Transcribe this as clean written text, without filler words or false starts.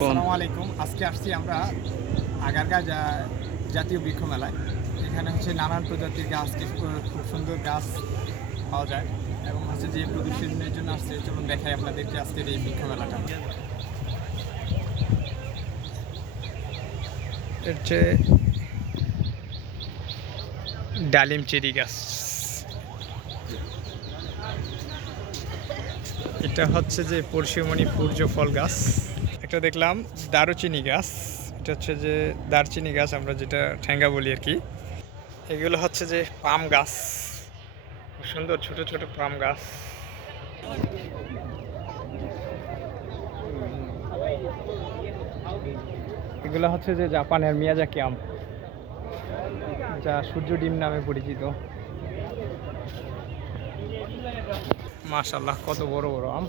আসসালামু আলাইকুম। আজকে আসছি আমরা আগারগাঁ জাতীয় বৃক্ষ মেলায়। এখানে হচ্ছে নানান প্রজাতির গাছ, খুব সুন্দর গাছ পাওয়া যায় এবং হচ্ছে যে প্রদর্শনীর জন্য আসছে। চলুন দেখাই আপনাদেরকে আজকের এই বৃক্ষ মেলাটা। হচ্ছে ডালিম চেরি গাছ, এটা হচ্ছে যে পরশুমণি সূর্য ফল গাছ। একটা দেখলাম দারুচিনি গাছ, এটা হচ্ছে যে দারচিনি গাছ, আমরা যেটা ঠ্যাঙ্গা বলি আর কি। এগুলো হচ্ছে যে পাম গাছ, খুব সুন্দর ছোট ছোট পাম গাছ। এগুলো হচ্ছে যে জাপানের মিয়াজাকি আম, যা সূর্য ডিম নামে পরিচিত। মাশাআল্লাহ, কত বড় বড় আম।